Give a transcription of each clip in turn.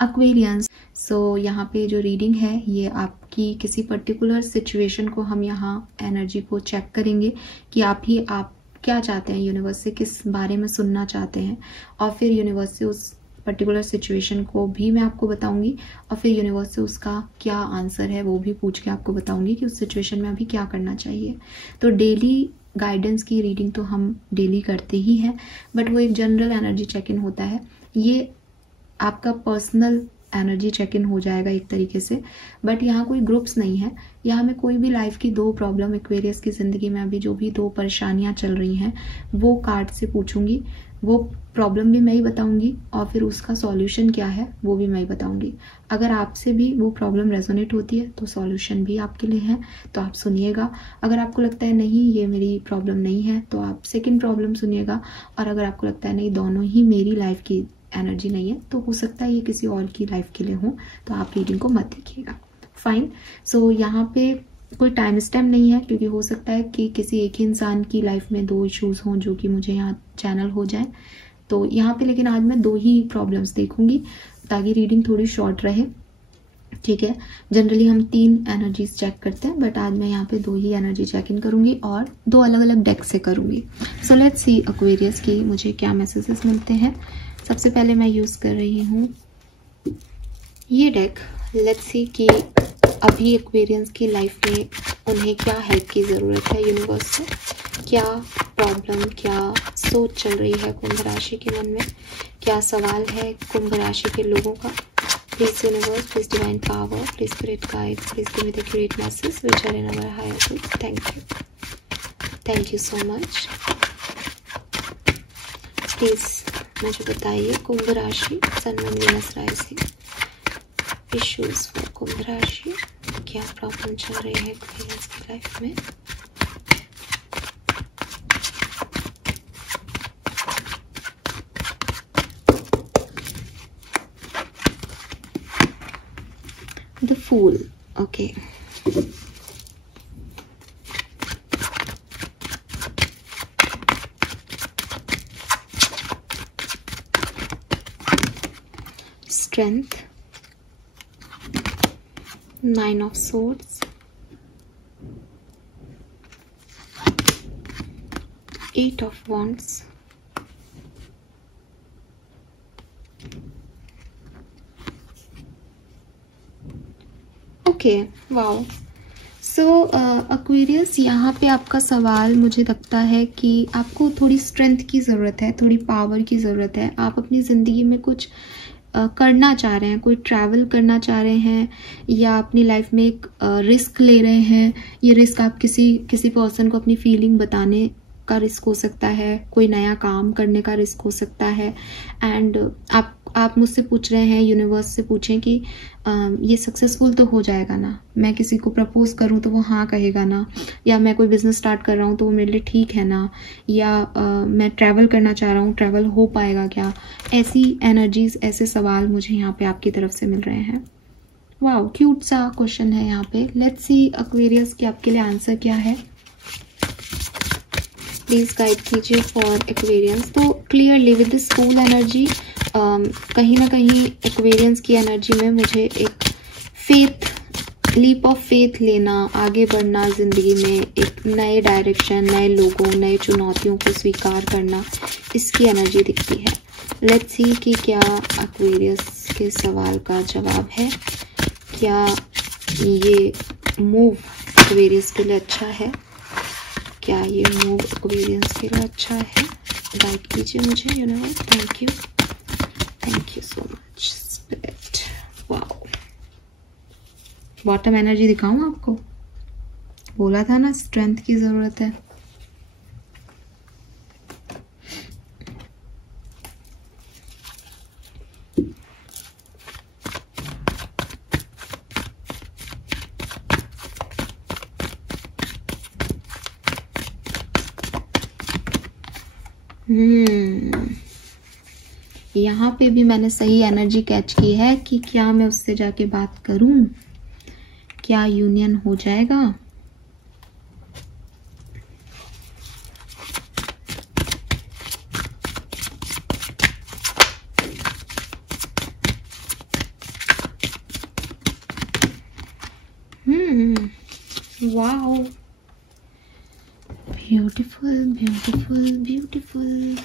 Aquarians. सो यहाँ पे जो रीडिंग है ये आपकी किसी पर्टिकुलर सिचुएशन को हम यहाँ एनर्जी को चेक करेंगे कि आप क्या चाहते हैं, यूनिवर्स से किस बारे में सुनना चाहते हैं, और फिर यूनिवर्स से उस पर्टिकुलर सिचुएशन को भी मैं आपको बताऊंगी, और फिर यूनिवर्स से उसका क्या आंसर है वो भी पूछ के आपको बताऊंगी कि उस सिचुएशन में अभी क्या करना चाहिए। तो डेली गाइडेंस की रीडिंग तो हम डेली करते ही हैं, बट वो एक जनरल एनर्जी चेक इन होता है। ये आपका पर्सनल एनर्जी चेक इन हो जाएगा एक तरीके से, बट यहाँ कोई ग्रुप्स नहीं है। यहाँ मैं कोई भी लाइफ की 2 प्रॉब्लम, एक्वेरियस की ज़िंदगी में अभी जो भी 2 परेशानियाँ चल रही हैं वो कार्ड से पूछूंगी, वो प्रॉब्लम भी मैं ही बताऊंगी, और फिर उसका सॉल्यूशन क्या है वो भी मैं ही बताऊंगी। अगर आपसे भी वो प्रॉब्लम रेजोनेट होती है तो सॉल्यूशन भी आपके लिए है, तो आप सुनिएगा। अगर आपको लगता है नहीं ये मेरी प्रॉब्लम नहीं है तो आप सेकेंड प्रॉब्लम सुनिएगा, और अगर आपको लगता है नहीं दोनों ही मेरी लाइफ की एनर्जी नहीं है तो हो सकता है ये किसी और की लाइफ के लिए हो, तो आप रीडिंग को मत देखिएगा। फाइन। सो यहाँ पे कोई टाइम स्टैम्प नहीं है, क्योंकि हो सकता है कि किसी एक ही इंसान की लाइफ में 2 इश्यूज हों जो कि मुझे यहाँ चैनल हो जाए। तो यहाँ पे लेकिन आज मैं 2 ही प्रॉब्लम्स देखूंगी ताकि रीडिंग थोड़ी शॉर्ट रहे, ठीक है। जनरली हम 3 एनर्जीज चेक करते हैं, बट आज मैं यहाँ पे 2 ही एनर्जी चेक इन करूंगी और 2 अलग अलग डेक से करूंगी। सो लेट्स सी एक्वेरियस की मुझे क्या मैसेजेस मिलते हैं। सबसे पहले मैं यूज कर रही हूँ ये डेक। लेट्स सी कि अभी एक्वेरियंस की लाइफ में उन्हें क्या हेल्प की ज़रूरत है यूनिवर्स से, क्या प्रॉब्लम, क्या सोच चल रही है कुंभ राशि के मन में, क्या सवाल है कुंभ राशि के लोगों का। Please universe, please divine power, please spirit guide, please give me the great message which are in our higher good. Thank you so much. Please मुझे बताइए कुंभ राशि, sun moon Venus rising, issues for कुंभ राशि, क्या problem चल रही है एक्वेरियंस की लाइफ में। The fool, okay. Strength, 9 of swords, 8 of wands, okay, wow. So Aquarius, यहाँ पे आपका सवाल मुझे लगता है कि आपको थोड़ी स्ट्रेंथ की ज़रूरत है, थोड़ी पावर की ज़रूरत है। आप अपनी ज़िंदगी में कुछ करना चाह रहे हैं, कोई ट्रैवल करना चाह रहे हैं, या अपनी लाइफ में एक रिस्क ले रहे हैं। ये रिस्क आप किसी पर्सन को अपनी फीलिंग बताने का रिस्क हो सकता है, कोई नया काम करने का रिस्क हो सकता है। एंड आप मुझसे पूछ रहे हैं, यूनिवर्स से पूछें कि ये सक्सेसफुल तो हो जाएगा ना, मैं किसी को प्रपोज करूं तो वो हाँ कहेगा ना, या मैं कोई बिजनेस स्टार्ट कर रहा हूं तो वो मेरे लिए ठीक है ना, या मैं ट्रैवल करना चाह रहा हूं, ट्रैवल हो पाएगा क्या। ऐसी एनर्जीज, ऐसे सवाल मुझे यहाँ पे आपकी तरफ से मिल रहे हैं। वाओ, क्यूट सा क्वेश्चन है यहाँ पे। लेट्स सी एक्वेरियस की आपके लिए आंसर क्या है। प्लीज गाइड कीजिए फॉर एक्वेरियंस। तो clearly with this fool energy, कहीं ना कहीं एक्वेरियंस की एनर्जी में मुझे एक लीप ऑफ फेथ लेना, आगे बढ़ना जिंदगी में, एक नए डायरेक्शन, नए लोगों, नए चुनौतियों को स्वीकार करना, इसकी एनर्जी दिखती है। लेट्स सी कि क्या एक्वेरियस के सवाल का जवाब है। क्या ये मूव एक्वेरियस के लिए अच्छा है? क्या ये मूव एक्वेरियस के लिए अच्छा है? गाइड कीजिए मुझे universe. Thank you so much spirit. Wow, bottom energy दिखाऊं आपको? बोला था ना स्ट्रेंथ की जरूरत है। यहाँ पे भी मैंने सही एनर्जी कैच की है कि क्या मैं उससे जाके बात करूं, क्या यूनियन हो जाएगा। Wow, beautiful beautiful beautiful.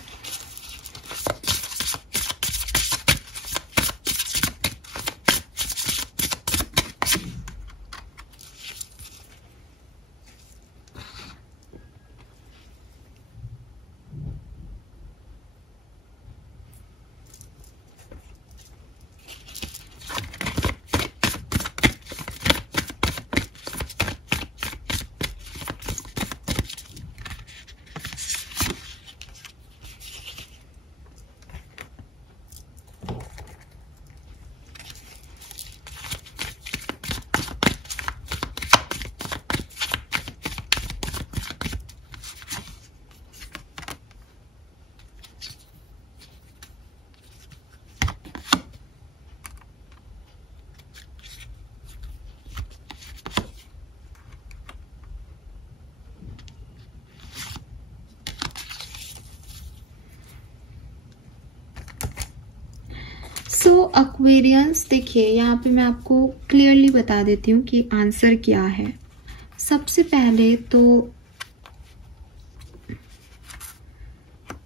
So Aquarians, देखिए यहाँ पे मैं आपको क्लियरली बता देती हूँ कि आंसर क्या है। सबसे पहले तो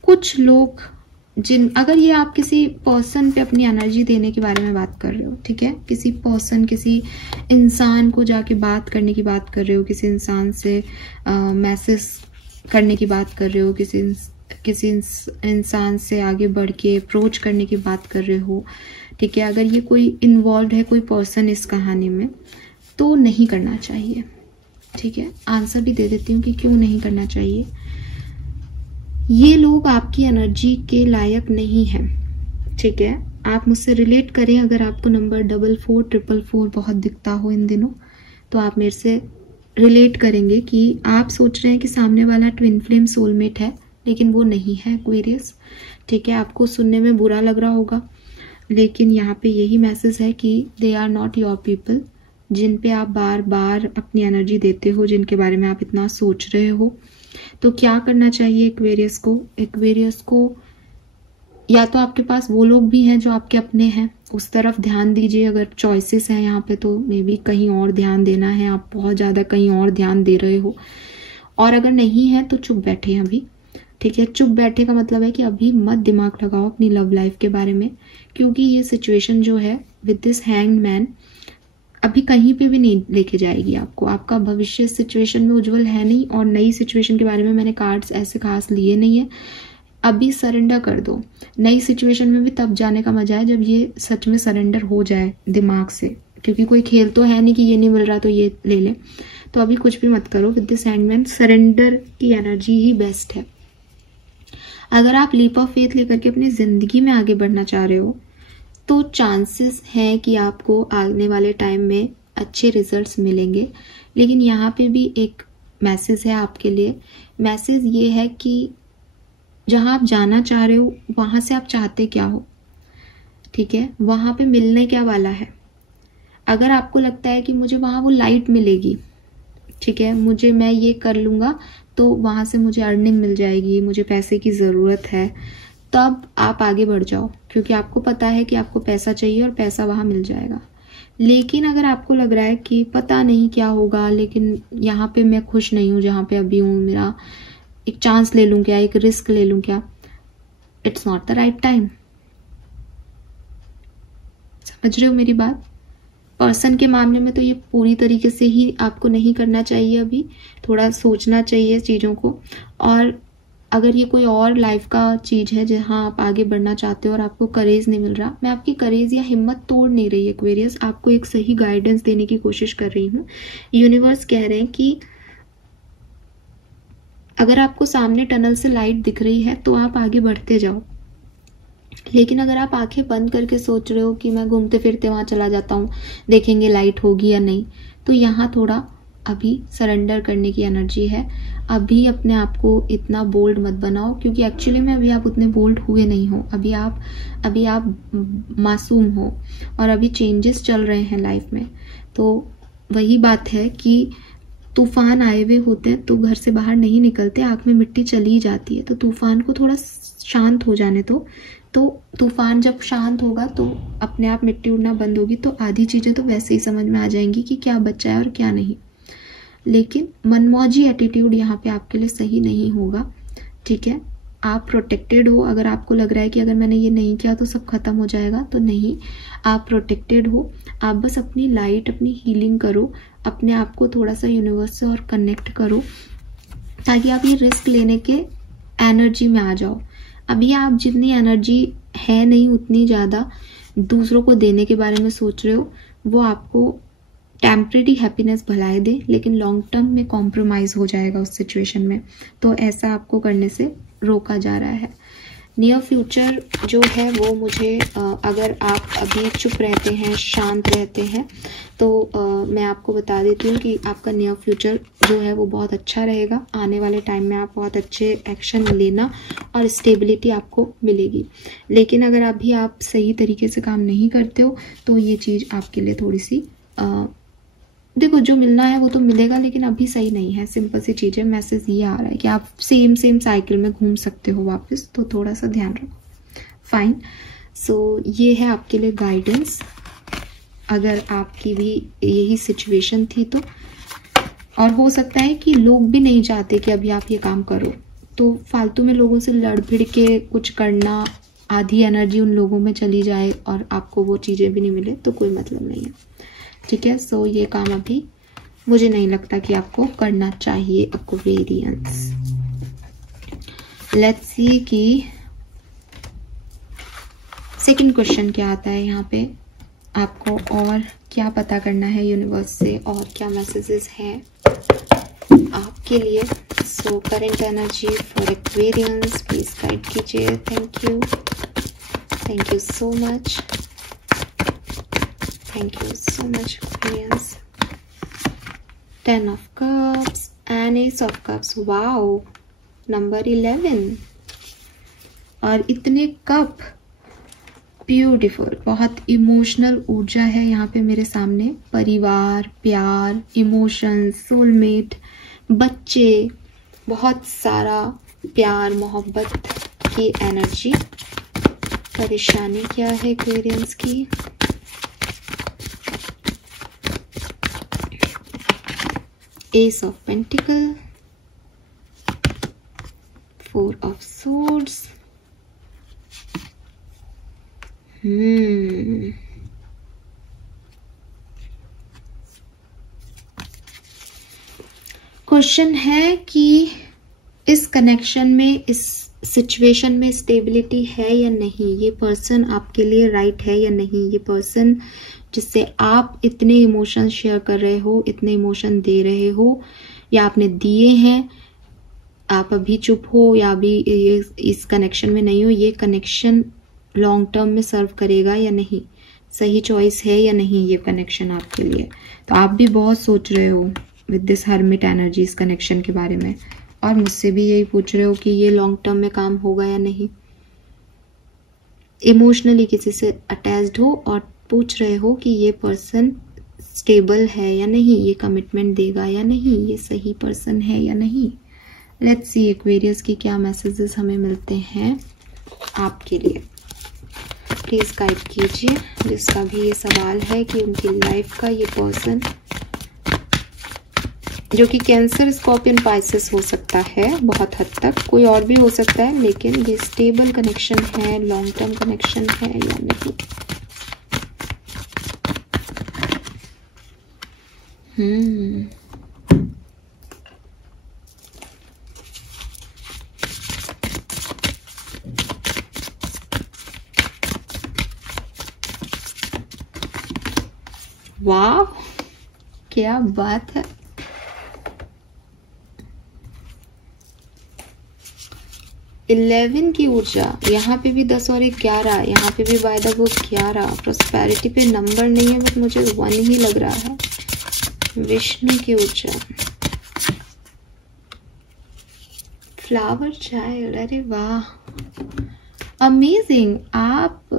कुछ लोग अगर ये आप किसी पर्सन पे अपनी एनर्जी देने के बारे में बात कर रहे हो, ठीक है, किसी पर्सन, किसी इंसान को जाके बात करने की बात कर रहे हो, किसी इंसान से मैसेज करने की बात कर रहे हो, किसी इंसान से आगे बढ़ के अप्रोच करने की बात कर रहे हो, ठीक है, अगर ये कोई इन्वॉल्व है, कोई पर्सन इस कहानी में, तो नहीं करना चाहिए। ठीक है, आंसर भी दे देती हूँ कि क्यों नहीं करना चाहिए। ये लोग आपकी एनर्जी के लायक नहीं हैं। ठीक है, आप मुझसे रिलेट करें, अगर आपको नंबर 4444 बहुत दिखता हो इन दिनों, तो आप मेरे से रिलेट करेंगे कि आप सोच रहे हैं कि सामने वाला ट्विन फ्लेम सोलमेट है, लेकिन वो नहीं है एक्वेरियस। ठीक है, आपको सुनने में बुरा लग रहा होगा, लेकिन यहाँ पे यही मैसेज है कि they are not your people, जिन पे आप बार बार अपनी एनर्जी देते हो, जिनके बारे में आप इतना सोच रहे हो। तो क्या करना चाहिए एक्वेरियस को? एक्वेरियस को या तो आपके पास वो लोग भी हैं जो आपके अपने हैं, उस तरफ ध्यान दीजिए। अगर चॉइसेस हैं यहाँ पे तो मे बी कहीं और ध्यान देना है, आप बहुत ज़्यादा कहीं और ध्यान दे रहे हो। और अगर नहीं है तो चुप बैठे अभी। ठीक है, चुप बैठे का मतलब है कि अभी मत दिमाग लगाओ अपनी लव लाइफ के बारे में, क्योंकि ये सिचुएशन जो है विद दिस हैंग्ड मैन अभी कहीं पे भी नहीं लेके जाएगी आपको। आपका भविष्य सिचुएशन में उज्जवल है नहीं, और नई सिचुएशन के बारे में मैंने कार्ड्स ऐसे खास लिए नहीं है। अभी सरेंडर कर दो। नई सिचुएशन में भी तब जाने का मजा है जब ये सच में सरेंडर हो जाए दिमाग से, क्योंकि कोई खेल तो है नहीं कि ये नहीं मिल रहा तो ये ले ले। तो अभी कुछ भी मत करो। विद दिस हैंगमैन सरेंडर की एनर्जी ही बेस्ट है। अगर आप लीप ऑफ फेथ लेकर के अपनी जिंदगी में आगे बढ़ना चाह रहे हो, तो चांसेस है कि आपको आने वाले टाइम में अच्छे रिजल्ट्स मिलेंगे। लेकिन यहाँ पे भी एक मैसेज है आपके लिए। मैसेज ये है कि जहाँ आप जाना चाह रहे हो वहाँ से आप चाहते क्या हो। ठीक है, वहाँ पे मिलने क्या वाला है। अगर आपको लगता है कि मुझे वहाँ वो लाइट मिलेगी, ठीक है, मैं ये कर लूँगा तो वहाँ से मुझे अर्निंग मिल जाएगी, मुझे पैसे की ज़रूरत है, तब आप आगे बढ़ जाओ, क्योंकि आपको पता है कि आपको पैसा चाहिए और पैसा वहाँ मिल जाएगा। लेकिन अगर आपको लग रहा है कि पता नहीं क्या होगा, लेकिन यहाँ पे मैं खुश नहीं हूँ जहाँ पे अभी हूँ, मेरा एक चांस ले लूँ क्या, एक रिस्क ले लूँ क्या, it's not the right time. समझ रहे हो मेरी बात? पर्सन के मामले में तो ये पूरी तरीके से ही आपको नहीं करना चाहिए। अभी थोड़ा सोचना चाहिए चीज़ों को। और अगर ये कोई और लाइफ का चीज़ है जहाँ आप आगे बढ़ना चाहते हो और आपको करेज नहीं मिल रहा, मैं आपकी करेज या हिम्मत तोड़ नहीं रही एक्वेरियस, आपको एक सही गाइडेंस देने की कोशिश कर रही हूँ। यूनिवर्स कह रहे हैं कि अगर आपको सामने टनल से लाइट दिख रही है तो आप आगे बढ़ते जाओ। लेकिन अगर आप आंखें बंद करके सोच रहे हो कि मैं घूमते फिरते वहां चला जाता हूँ, देखेंगे लाइट होगी या नहीं, तो यहाँ थोड़ा अभी सरेंडर करने की एनर्जी है। अभी अपने आप को इतना बोल्ड मत बनाओ, क्योंकि एक्चुअली में अभी आप उतने बोल्ड हुए नहीं हो। अभी आप मासूम हो और अभी चेंजेस चल रहे हैं लाइफ में। तो वही बात है कि तूफान आए हुए होते हैं तो घर से बाहर नहीं निकलते, आंख में मिट्टी चली जाती है। तो तूफान को थोड़ा शांत हो जाने दो। तो तूफान जब शांत होगा तो अपने आप मिट्टी उड़ना बंद होगी, तो आधी चीज़ें तो वैसे ही समझ में आ जाएंगी कि क्या बचा है और क्या नहीं। लेकिन मनमौजी एटीट्यूड यहाँ पे आपके लिए सही नहीं होगा, ठीक है। आप प्रोटेक्टेड हो। अगर आपको लग रहा है कि अगर मैंने ये नहीं किया तो सब खत्म हो जाएगा, तो नहीं, आप प्रोटेक्टेड हो। आप बस अपनी लाइट, अपनी हीलिंग करो, अपने आप को थोड़ा सा यूनिवर्स से और कनेक्ट करो, ताकि आप ये रिस्क लेने के एनर्जी में आ जाओ। अभी आप जितनी एनर्जी है नहीं उतनी ज़्यादा दूसरों को देने के बारे में सोच रहे हो, वो आपको टेम्परेरी हैप्पीनेस भलाई दे, लेकिन लॉन्ग टर्म में कॉम्प्रोमाइज़ हो जाएगा उस सिचुएशन में। तो ऐसा आपको करने से रोका जा रहा है। नियर फ्यूचर जो है वो मुझे अगर आप अभी चुप रहते हैं, शांत रहते हैं, तो मैं आपको बता देती हूँ कि आपका नियर फ्यूचर जो है वो बहुत अच्छा रहेगा। आने वाले टाइम में आप बहुत अच्छे एक्शन लेना और स्टेबिलिटी आपको मिलेगी। लेकिन अगर अभी आप सही तरीके से काम नहीं करते हो तो ये चीज़ आपके लिए थोड़ी सी देखो, जो मिलना है वो तो मिलेगा, लेकिन अभी सही नहीं है। सिंपल सी चीज़ है। मैसेज ये आ रहा है कि आप सेम साइकिल में घूम सकते हो वापस, तो थोड़ा सा ध्यान रखो। फाइन। सो ये है आपके लिए गाइडेंस, अगर आपकी भी यही सिचुएशन थी तो। और हो सकता है कि लोग भी नहीं चाहते कि अभी आप ये काम करो, तो फालतू में लोगों से लड़ भिड़ के कुछ करना, आधी एनर्जी उन लोगों में चली जाए और आपको वो चीज़ें भी नहीं मिले, तो कोई मतलब नहीं है, ठीक है। सो ये काम अभी मुझे नहीं लगता कि आपको करना चाहिए, एक्वेरियंस। लेट्स सी कि सेकंड क्वेश्चन क्या आता है यहाँ पे, आपको और क्या पता करना है यूनिवर्स से, और क्या मैसेजेस हैं आपके लिए। So current energy for Aquarians please guide कीजिए। Thank you so much. Thank you so much, Aquarians. 10 of Cups and Ace of Cups. Wow, number 11. और इतने कप, ब्यूटीफुल, बहुत इमोशनल ऊर्जा है यहाँ पे मेरे सामने। परिवार, प्यार, इमोशंस, सोलमेट, बच्चे, बहुत सारा प्यार मोहब्बत की एनर्जी। परेशानी क्या है एक्वेरियंस की? Ace of Pentacles, 4 of Swords. Question है कि इस कनेक्शन में, इस सिचुएशन में स्टेबिलिटी है या नहीं, ये पर्सन आपके लिए राइट है या नहीं, ये पर्सन जिससे आप इतने इमोशन शेयर कर रहे हो, इतने इमोशन दे रहे हो, या आपने दिए हैं, आप अभी चुप हो या अभी इस कनेक्शन में नहीं हो, ये कनेक्शन लॉन्ग टर्म में सर्व करेगा या नहीं, सही चॉइस है या नहीं ये कनेक्शन आपके लिए। तो आप भी बहुत सोच रहे हो विद दिस हर्मिट एनर्जी इस कनेक्शन के बारे में, और मुझसे भी यही पूछ रहे हो कि ये लॉन्ग टर्म में काम होगा या नहीं। इमोशनली किसी से अटैच्ड हो और पूछ रहे हो कि ये पर्सन स्टेबल है या नहीं, ये कमिटमेंट देगा या नहीं, ये सही पर्सन है या नहीं। लेट्स सी एक्वेरियस की क्या मैसेजेस हमें मिलते हैं आपके लिए। प्लीज गाइड कीजिए जिसका भी ये सवाल है कि उनकी लाइफ का ये पर्सन, जो कि कैंसर, स्कॉर्पियन, पाइसेस हो सकता है, बहुत हद तक कोई और भी हो सकता है, लेकिन ये स्टेबल कनेक्शन है, लॉन्ग टर्म कनेक्शन है या नहीं। वाह, क्या बात है। इलेवन की ऊर्जा, यहाँ पे भी 10 और 11, यहाँ पे भी बाय द बुक 11। प्रोस्पेरिटी पे नंबर नहीं है, बट मुझे 1 ही लग रहा है। विष्णु की ऊर्जा, फ्लावर चाइल्ड, अरे वाह, अमेजिंग। आप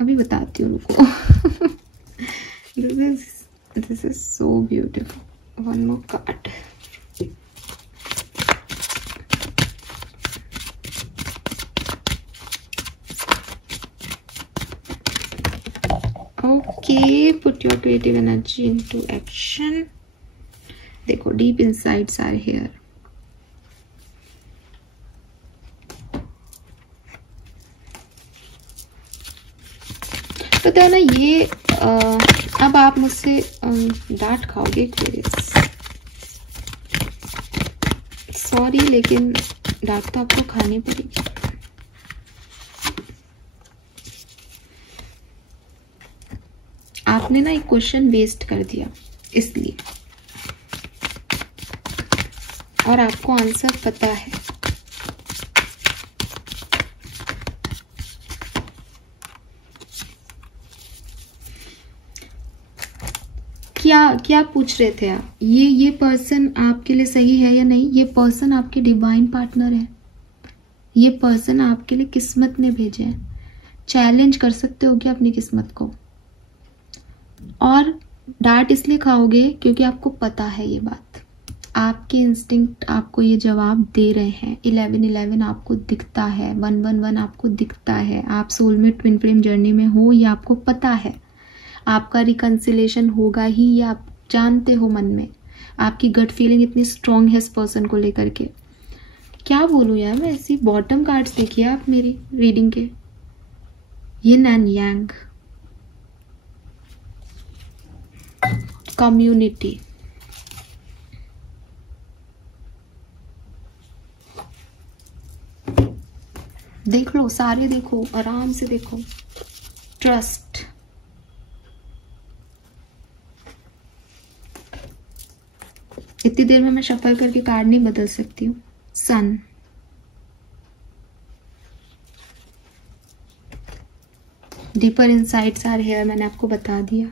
अभी बताती हूँ उनको। This is so beautiful. One more card. Okay, put your creative energy into action. देखो, डीप इनसाइट्स आर हियर। पता है ना, ये अब आप मुझसे डांट खाओगे क्वेरीज, सॉरी, लेकिन डांट तो आपको खानी पड़ेगी। आपने ना एक क्वेश्चन वेस्ट कर दिया इसलिए, और आपको आंसर पता है। क्या पूछ रहे थे आप? ये पर्सन आपके लिए सही है या नहीं? ये पर्सन आपके डिवाइन पार्टनर है, ये पर्सन आपके लिए किस्मत ने भेजे हैं। चैलेंज कर सकते हो क्या अपनी किस्मत को? और डांट इसलिए खाओगे क्योंकि आपको पता है ये बात, आपके इंस्टिंक्ट आपको ये जवाब दे रहे हैं। 1111 आपको दिखता है, 111 आपको दिखता है। आप सोलमेट ट्विन फ्लेम जर्नी में हो, ये आपको पता है। आपका रिकंसिलेशन होगा ही, ये आप जानते हो मन में। आपकी गट फीलिंग इतनी स्ट्रांग है इस पर्सन को लेकर के। क्या बोलूं यार मैं, ऐसी बॉटम कार्ड्स देखिए आप मेरी रीडिंग के, यिन एंड यांग, कम्युनिटी, देख लो सारे, देखो आराम से देखो। ट्रस्ट, इतनी देर में मैं शफल करके कार्ड नहीं बदल सकती हूँ। सन, डीपर इनसाइट्स आर हियर, मैंने आपको बता दिया।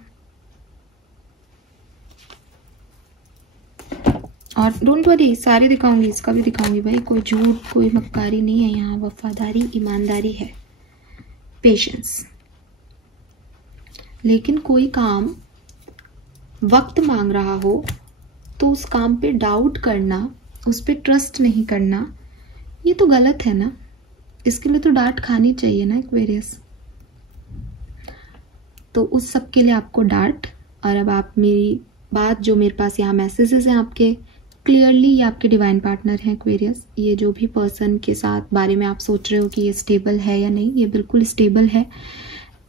और डोंट वरी, सारे दिखाऊंगी, इसका भी दिखाऊंगी भाई, कोई झूठ कोई मक्कारी नहीं है यहाँ, वफादारी ईमानदारी है, पेशेंस। लेकिन कोई काम वक्त मांग रहा हो तो उस काम पे डाउट करना, उस पे ट्रस्ट नहीं करना, ये तो गलत है ना। इसके लिए तो डांट खानी चाहिए ना एक्वेरियस। तो उस सब के लिए आपको डांट। और अब आप मेरी बात, जो मेरे पास यहाँ मैसेजेस हैं आपके, क्लियरली ये आपके डिवाइन पार्टनर हैं एक्वेरियस। ये जो भी पर्सन के साथ बारे में आप सोच रहे हो कि ये स्टेबल है या नहीं, ये बिल्कुल स्टेबल है।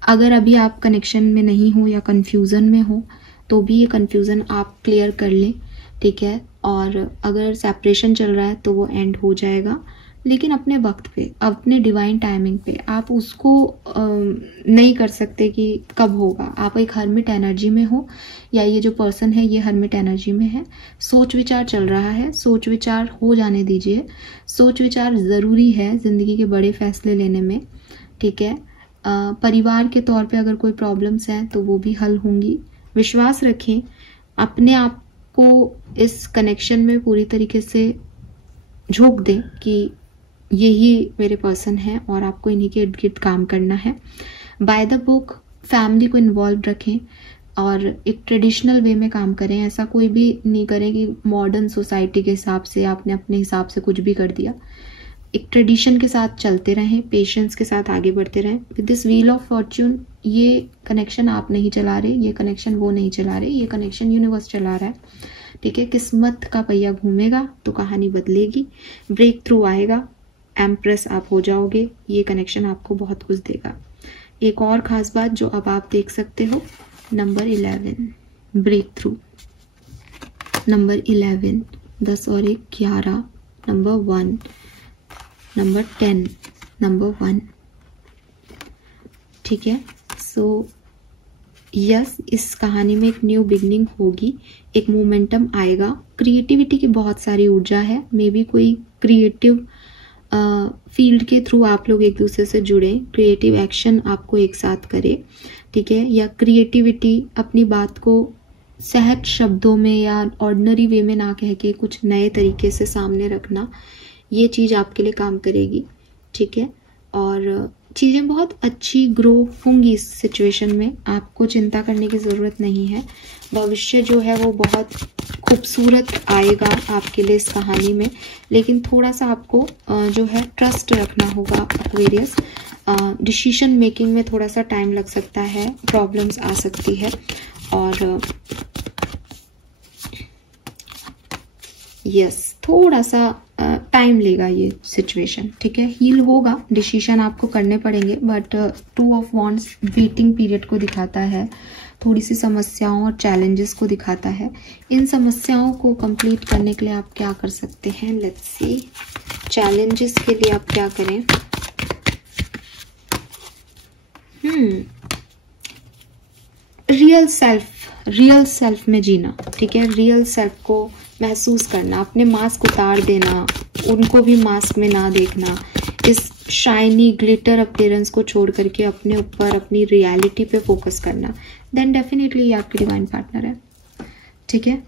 अगर अभी आप कनेक्शन में नहीं हो या कंफ्यूजन में हो तो भी ये कंफ्यूजन आप क्लियर कर लें, ठीक है। और अगर सेपरेशन चल रहा है तो वो एंड हो जाएगा, लेकिन अपने वक्त पे, अपने डिवाइन टाइमिंग पे। आप उसको नहीं कर सकते कि कब होगा। आप एक हर्मिट एनर्जी में हो, या ये जो पर्सन है ये हर्मिट एनर्जी में है। सोच विचार चल रहा है, सोच विचार हो जाने दीजिए। सोच विचार ज़रूरी है ज़िंदगी के बड़े फैसले लेने में, ठीक है। परिवार के तौर पे अगर कोई प्रॉब्लम्स हैं तो वो भी हल होंगी। विश्वास रखें, अपने आप को इस कनेक्शन में पूरी तरीके से झोंक दें कि यही मेरे पर्सन है और आपको इन्हीं के इर्द गिर्द काम करना है। बाय द बुक फैमिली को इन्वॉल्व रखें और एक ट्रेडिशनल वे में काम करें। ऐसा कोई भी नहीं करें कि मॉडर्न सोसाइटी के हिसाब से आपने अपने हिसाब से कुछ भी कर दिया। एक ट्रेडिशन के साथ चलते रहें, पेशेंस के साथ आगे बढ़ते रहें। With this wheel of Fortune, ये कनेक्शन आप नहीं चला रहे, ये कनेक्शन वो नहीं चला रहे, ये कनेक्शन यूनिवर्स चला रहा है, ठीक है। किस्मत का पहिया घूमेगा तो कहानी बदलेगी, ब्रेक थ्रू आएगा, एम्प्रेस आप हो जाओगे। ये कनेक्शन आपको बहुत कुछ देगा। एक और खास बात जो अब आप देख सकते हो, नंबर 11, ब्रेक थ्रू, नंबर 11, 10 और 1 11, नंबर 1, नंबर 10, नंबर 1, ठीक है। सो यस, इस कहानी में एक न्यू बिगनिंग होगी, एक मोमेंटम आएगा। क्रिएटिविटी की बहुत सारी ऊर्जा है। मे बी कोई क्रिएटिव फील्ड के थ्रू आप लोग एक दूसरे से जुड़े, क्रिएटिव एक्शन आपको एक साथ करे, ठीक है। या क्रिएटिविटी, अपनी बात को सहज शब्दों में या ऑर्डिनरी वे में ना कह के कुछ नए तरीके से सामने रखना, ये चीज़ आपके लिए काम करेगी, ठीक है। और चीज़ें बहुत अच्छी ग्रो होंगी इस सिचुएशन में, आपको चिंता करने की ज़रूरत नहीं है। भविष्य जो है वो बहुत खूबसूरत आएगा आपके लिए इस कहानी में, लेकिन थोड़ा सा आपको जो है ट्रस्ट रखना होगा एक्वेरियस। डिसीजन मेकिंग में थोड़ा सा टाइम लग सकता है, प्रॉब्लम्स आ सकती है। और यस, थोड़ा सा टाइम लेगा ये सिचुएशन, ठीक है। हील होगा, डिसीजन आपको करने पड़ेंगे, but 2 of wands waiting period को दिखाता है, थोड़ी सी समस्याओं और चैलेंजेस को दिखाता है। इन समस्याओं को कंप्लीट करने के लिए आप क्या कर सकते हैं, लेट्स सी। चैलेंजेस के लिए आप क्या करें, रियल सेल्फ में जीना, ठीक है। रियल सेल्फ को महसूस करना, अपने मास्क उतार देना, उनको भी मास्क में ना देखना, इस शाइनी ग्लिटर अपीयरेंस को छोड़ करके अपने ऊपर, अपनी रियलिटी पे फोकस करना, देन डेफिनेटली ये आपकी डिवाइन पार्टनर है, ठीक है।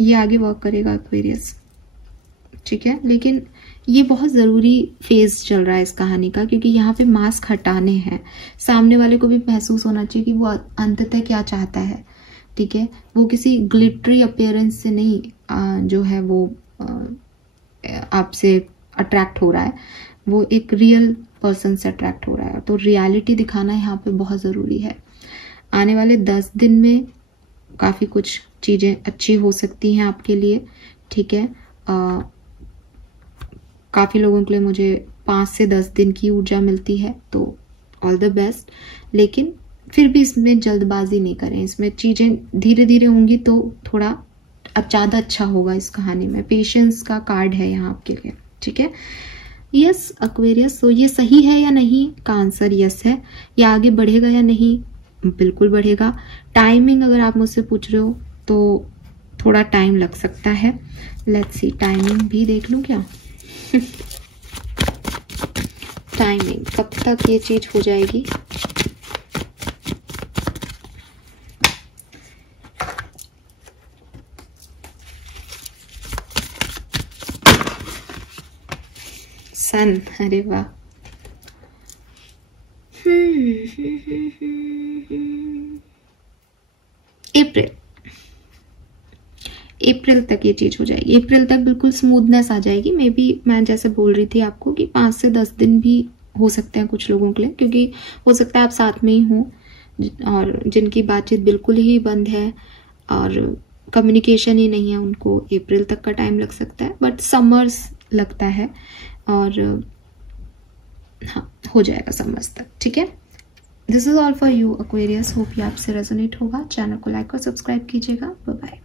ये आगे वर्क करेगा एक्वेरियस, ठीक है। लेकिन ये बहुत ज़रूरी फेज चल रहा है इस कहानी का, क्योंकि यहाँ पे मास्क हटाने हैं। सामने वाले को भी महसूस होना चाहिए कि वो अंततः क्या चाहता है, ठीक है। वो किसी ग्लिटरी अपीयरेंस से नहीं जो है वो आपसे अट्रैक्ट हो रहा है, वो एक रियल पर्सन से अट्रैक्ट हो रहा है। तो रियलिटी दिखाना यहाँ पे बहुत ज़रूरी है। आने वाले 10 दिन में काफ़ी कुछ चीज़ें अच्छी हो सकती हैं आपके लिए, ठीक है। काफ़ी लोगों के लिए मुझे 5 से 10 दिन की ऊर्जा मिलती है, तो ऑल द बेस्ट। लेकिन फिर भी इसमें जल्दबाजी नहीं करें, इसमें चीज़ें धीरे धीरे होंगी तो थोड़ा ज़्यादा अच्छा होगा इस कहानी में। पेशेंस का कार्ड है यहाँ आपके लिए, ठीक है। यस एक्वेरियस, तो ये सही है या नहीं का आंसर यस है। ये आगे बढ़ेगा या नहीं, बिल्कुल बढ़ेगा। टाइमिंग अगर आप मुझसे पूछ रहे हो तो थोड़ा टाइम लग सकता है। लेट्स सी, टाइमिंग भी देख लूँ क्या। टाइमिंग कब तक ये चीज हो जाएगी, सन, अरे वाह। अप्रैल तक ये चीज हो जाएगी। अप्रैल तक बिल्कुल स्मूथनेस आ जाएगी। मे बी मैं जैसे बोल रही थी आपको कि 5 से 10 दिन भी हो सकते हैं कुछ लोगों के लिए, क्योंकि हो सकता है आप साथ में ही हो और जिनकी बातचीत बिल्कुल ही बंद है और कम्युनिकेशन ही नहीं है, उनको अप्रैल तक का टाइम लग सकता है। बट समर्स लगता है और हाँ, हो जाएगा समर्स तक, ठीक है। This is all for you Aquarius. Hope ये आपसे रेजोनेट होगा। चैनल को लाइक और सब्सक्राइब कीजिएगा। Bye bye.